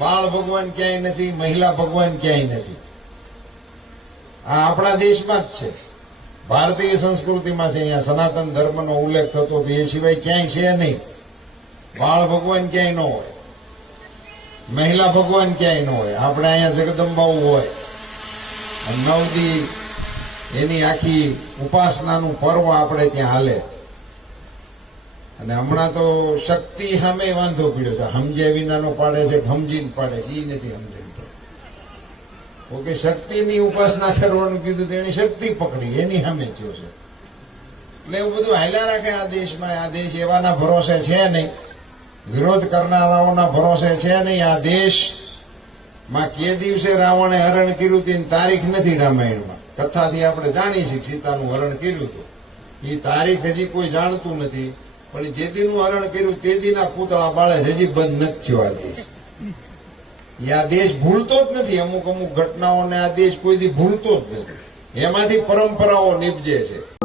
બાળ ભગવાન ક્યાંય નથી, મહિલા ભગવાન ક્યાંય નથી. આ આપણા દેશમાં જ છે. ભારતીય સંસ્કૃતિમાં છે. અહીંયા સનાતન ધર્મનો ઉલ્લેખ થતો હતો એ સિવાય ક્યાંય છે નહીં. બાળ ભગવાન ક્યાંય ન હોય. મહિલા ભગવાન ક્યાંય ન હોય. આપણે અહીંયા જગદંબાઓ હોય. નવદી, એની આખી ઉપાસનાનું પર્વ આપણે ત્યાં હાલે. અને હમણાં તો શક્તિ સામે વાંધો પીડ્યો છે. સમજે વિનાનો પાડે છે સમજીને પાડે છે. એ નથી સમજે ઓકે શક્તિની ઉપાસના કરવાનું કીધું તો એની શક્તિ પકડી. એની સામે થયો છે. એટલે એવું બધું હાલ્યા રાખે આ દેશમાં. આ દેશ એવાના ભરોસે છે નહીં. વિરોધ કરનારાઓના ભરોસે છે નહીં. આ દેશમાં કે દિવસે રાવણે હરણ કર્યું હતું તારીખ નથી રામાયણમાં. કથાથી આપણે જાણી છીએ સીતાનું હરણ કર્યું હતું. એ તારીખ હજી કોઈ જાણતું નથી. પણ જે દીનું હરણ કર્યું તે દીના પૂતળા બાળે હજી બંધ નથી થયો દેશ. આ દેશ ભૂલતો જ નથી. અમુક અમુક ઘટનાઓને આ દેશ કોઈ દી ભૂલતો જ નથી. એમાંથી પરંપરાઓ નીપજે છે.